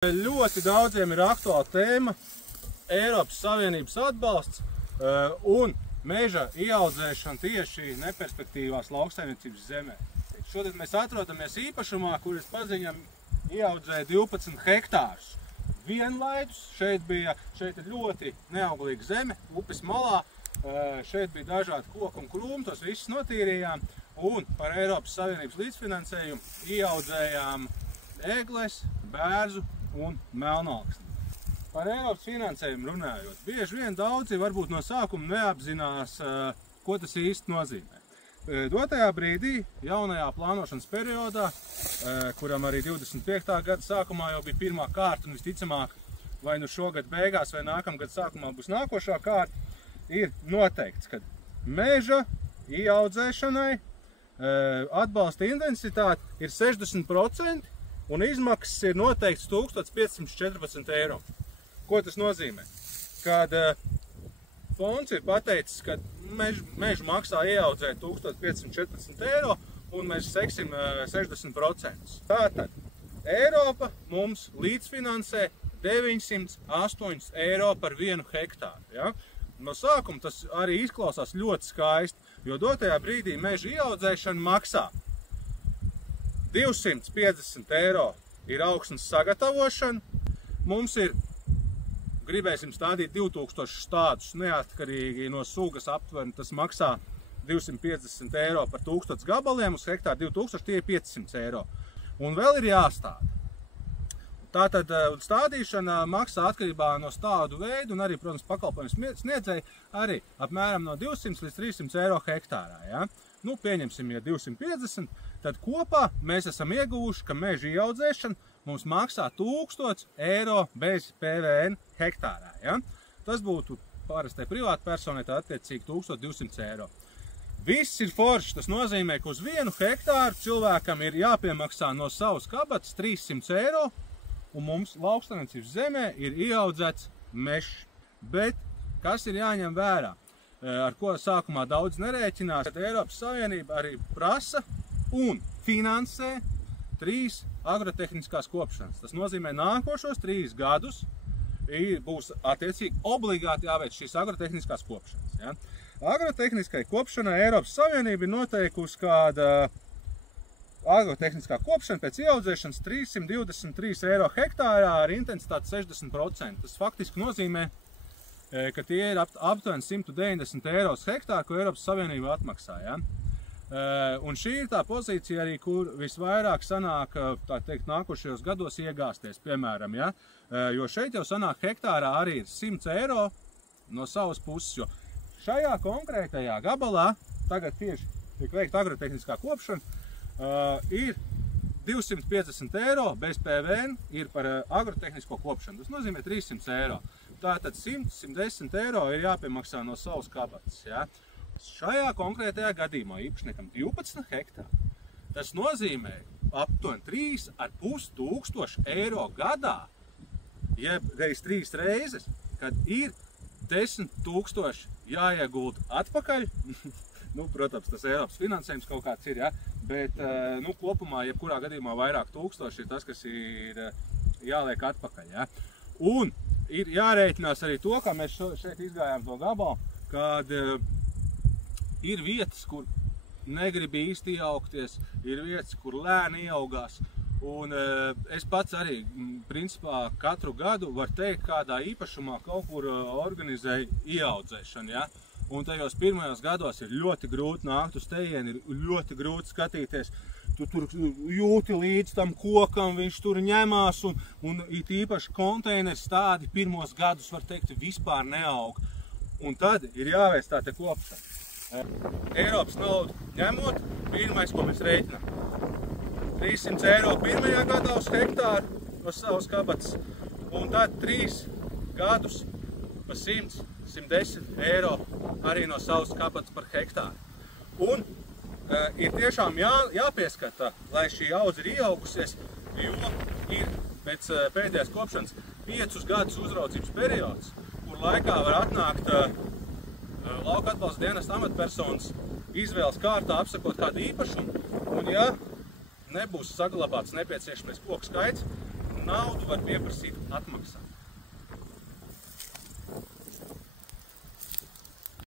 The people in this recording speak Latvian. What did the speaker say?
Ļoti daudziem ir aktuāla tēma Eiropas Savienības atbalsts un meža ieaudzēšana tieši neperspektīvās lauksaimniecības zemē. Šodien mēs atrodamies īpašumā, kur es paziņam ieaudzēju 12 hektārus. Vienlaidus, šeit ir ļoti neauglīga zeme, upes malā, šeit bija dažādi koki un krūmi, tos visus notīrījām un par Eiropas Savienības līdzfinansējumu ieaudzējām egles, bērzu un melnalksni. Par Eiropas finansējumu runājot, bieži vien daudzi varbūt no sākuma neapzinās, ko tas īsti nozīmē. Dotajā brīdī, jaunajā plānošanas periodā, kuram arī 25. gada sākumā jau bija pirmā kārta un visticamāk vai nu šogad beigās vai nākamgad sākumā būs nākošā kārta, ir noteikts, ka meža ieaudzēšanai atbalsta intensitāte ir 60%, un izmaksas ir noteikts 1514 eiro. Ko tas nozīmē? Kad fonds ir pateicis, ka mežu maksā ieaudzēt 1514 eiro, un mēs seksim 60%. Tātad Eiropa mums līdzfinansē 908 eiro par 1 hektāru. Ja? No sākuma tas arī izklausās ļoti skaisti, jo dotajā brīdī meža ieaudzēšana maksā 250 eiro ir augsnes sagatavošana. Mums ir, gribēsim stādīt 2000 stādus, neatkarīgi no sugas aptverni, tas maksā 250 eiro par 1000 gabaliem, uz hektāru 2000, tie ir 500 eiro. Un vēl ir jāstāda. Tātad stādīšana maksā atkarībā no stādu veidu un arī, protams, pakalpojumu sniedzēji arī apmēram no 200 līdz 300 eiro hektārā. Ja? Nu, pieņemsim, ja 250, tad kopā mēs esam ieguvuši, ka meža ieaudzēšana mums maksā 1000 eiro bez PVN hektārā. Ja? Tas būtu parastai privātpersonai, tad attiecīgi 1200 eiro. Viss ir forši, tas nozīmē, ka uz 1 hektāru cilvēkam ir jāpiemaksā no savas kabatas 300 eiro, un mums lauksaimniecības zemē ir ieaudzēts mežs. Bet kas ir jāņem vērā? Ar ko sākumā daudz nerēķinās, kad Eiropas Savienība arī prasa un finansē 3 agrotehniskās kopšanas. Tas nozīmē, nākošos 3 gadus būs attiecīgi obligāti jāveic šīs agrotehniskās kopšanas. Ja? Agrotehniskai kopšanai Eiropas Savienība ir noteikusi, kāda agrotehniskā kopšana pēc ieaudzēšanas 323 eiro hektārā ar intensitāti 60%. Tas faktiski nozīmē, ka tie ir aptuveni 190 eiro hektāru, ko Eiropas Savienība atmaksā. Ja? Un šī ir tā pozīcija arī, kur visvairāk sanāk, tā teikt, nākošajos gados iegāsties, piemēram. Ja? Jo šeit jau sanāk hektārā arī ir 100 eiro no savas puses, jo šajā konkrētajā gabalā, tagad tieši tiek veikta agrotehniskā kopšana, ir 250 eiro bez PVN ir par agrotehnisko kopšanu. Tas nozīmē 300 eiro. Tātad 100–110 eiro ir jāpiemaksā no savas kabatas. Ja? Šajā konkrētajā gadījumā īpašniekam 12 hektāri. Tas nozīmē aptuveni 3500 eiro gadā, jeb reiz 3 reizes, kad ir 10 000 jāiegulda atpakaļ. Nu, protams, tas Eiropas finansējums kaut kāds ir, ja? Bet nu, kopumā, jebkurā gadījumā vairāk tūkstoši ir tas, kas ir jāliek atpakaļ. Ja? Un ir jārēķinās arī to, kā mēs šeit izgājām to gabalu, kad ir vietas, kur negrib īsti ieaugties, ir vietas, kur lēni ieaugās. Un es pats arī, principā, katru gadu var teikt, kādā īpašumā kaut kur organizēju ieaudzēšanu. Ja? Un tajos pirmajos gados ir ļoti grūti nākt uz tejieni, ir ļoti grūti skatīties. Tu tur jūti līdz tam kokam, viņš tur ņemās, un it īpaši konteineru stádi pirmos gadus, var teikt, vispār neaug. Un tad ir jāveic tā te kopšana. Eiropas naudu ņemot, pirmais, ko mēs rēķinām. 300 eiro pirmajā gadā uz hektāru no savas kabatas, un tad 3 gadus pa 100–110 eiro arī no savas kabatas par hektāru. Un ir tiešām jāpieskata, lai šī audze ir ieaugusies, jo ir pēc pēdējās kopšanas 5 gadus uzraudzības periods, kur laikā var atnākt lauka atbalsta dienesta amatpersonas izvēles kārtā apsakot kādu īpašumu, un ja nebūs saglabāts nepieciešamais koku skaits, un naudu var pieprasīt atmaksāt.